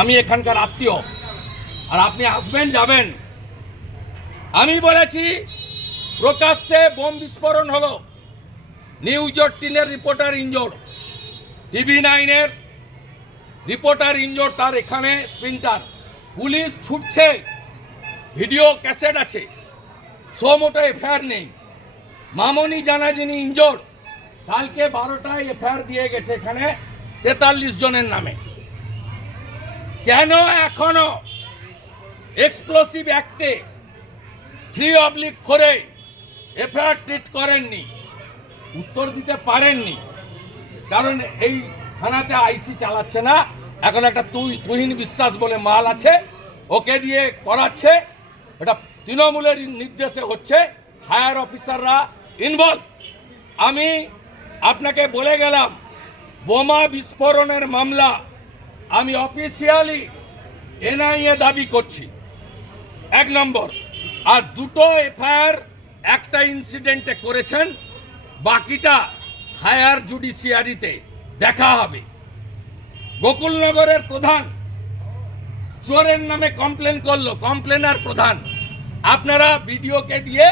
আমি এখানকার আত্মীয়। আর আপনি আসবেন, যাবেন। আমি বলেছি, প্রকাশ্যে বোম বিস্ফোরণ হলো। নিউজ টিনের রিপোর্টার ইনজোর, টিভি নাইনের রিপোর্টার ইনজোর, তার এখানে স্প্রিন্টার। পুলিশ ছুটছে। ভিডিও ক্যাসেট আছে। সো মোটো এফআইআর নেই। মামনি জানা যিনি ইনজোর, কালকে বারোটায় এফআইআর দিয়ে গেছে এখানে তেতাল্লিশ জনের নামে। কেন এখনও এক্সপ্লোসিভ অ্যাক্টে থ্রি অবলিক ফোরে এফআইআর ট্রিট করেননি, উত্তর দিতে পারেননি? কারণ এই থানাতে আইসি চালাচ্ছে না, এখন একটা তুই, তুহিন বিশ্বাস বলে মাল আছে, ওকে দিয়ে করাচ্ছে এটা তৃণমূলের নির্দেশে হচ্ছে হায়ার অফিসাররা ইনভলভ আমি আপনাকে বলে গেলাম, বোমা বিস্ফোরণের মামলা আমি অফিসিয়ালি এনআইএ দাবি করছি। এক নম্বর, আর দুটো এফআইআর একটা ইনসিডেন্টে করেছেন, বাকিটা হায়ার জুডিশিয়ারিতে দেখা হবে। গোকুলনগরের প্রধান চোরের নামে কমপ্লেন করল কমপ্লেনার প্রধান। আপনারা বিডিওকে দিয়ে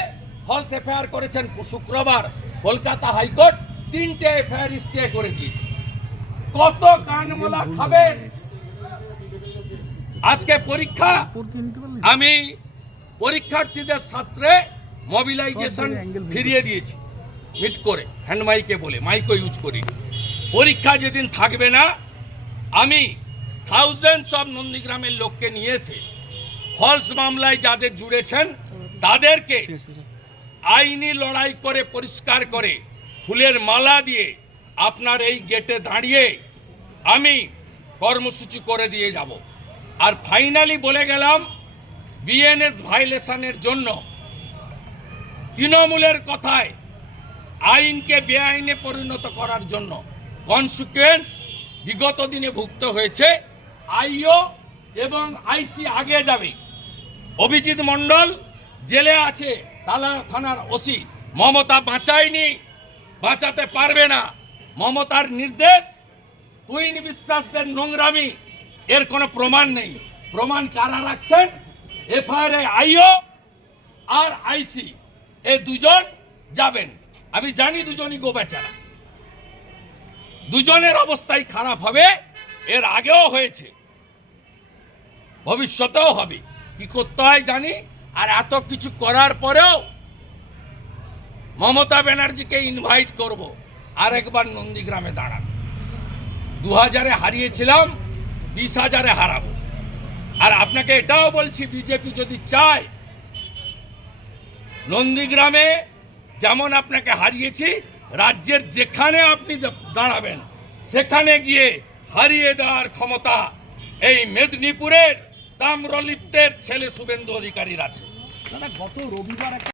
ফলস এফআইআর করেছেন শুক্রবার কলকাতা হাইকোর্ট, তিনটে এফআইআর স্টে করে দিয়েছে। কত কানমোলা খাবেন? আজকে পরীক্ষা আমি পরীক্ষার্থীদের ছাত্রে মোবিলাইজেশন ফিরিয়ে দিয়েছি। মিট করে হ্যান্ড মাইকে বলে মাইকও ইউজ করি পরীক্ষা যেদিন থাকবে না আমি থাউজেন্ডস অফ নন্দীগ্রামের লোককে নিয়ে এসে ফলস মামলায় যাদের জুড়েছেন তাদেরকে আইনি লড়াই করে পরিষ্কার করে ফুলের মালা দিয়ে আপনার এই গেটে দাঁড়িয়ে আমি কর্মসূচি করে দিয়ে যাব। আর ফাইনালি বলে গেলাম বিএনএস ভাইলেশনের জন্য তৃণমূলের কথায় আইনকে বেআইনে পরিণত করার জন্য কনসিকুয়েন্স বিগত দিনে ভুক্ত হয়েছে আইও এবং আইসি আগে যাবে। অভিজিৎ মণ্ডল জেলে আছে, তালা থানার ওসি। মমতা বাঁচায়নি, বাঁচাতে পারবে না। মমতার নির্দেশ তুইন বিশ্বাসদের নোংরামি। এর কোনো প্রমাণ নেই। প্রমাণ কারা রাখছেন? এফআইআর আইও আর আইসি। এই দুজন যাবেন। আমি জানি দুজনই গো বেচারা দুজনের অবস্থাই খারাপ হবে। এর আগেও হয়েছে। ভবিষ্যতেও হবে। কি করতে হয় জানি? আর এত কিছু করার পরেও মমতা ব্যানার্জিকে ইনভাইট করব। আরেকবার নন্দীগ্রামে দাঁড়ান। দু হাজারে হারিয়েছিলাম বিশ হাজারে হারাবো। আর আপনাকে এটাও বলছি, বিজেপি যদি চায়, নন্দীগ্রামে যেমন আপনাকে হারিয়েছি, রাজ্যের যেখানে আপনি দাঁড়াবেন, সেখানে গিয়ে হারিয়ে দেওয়ার ক্ষমতা এই মেদিনীপুরের তাম্রলিপ্তের ছেলে শুভেন্দু অধিকারীর আছে। গত রবিবার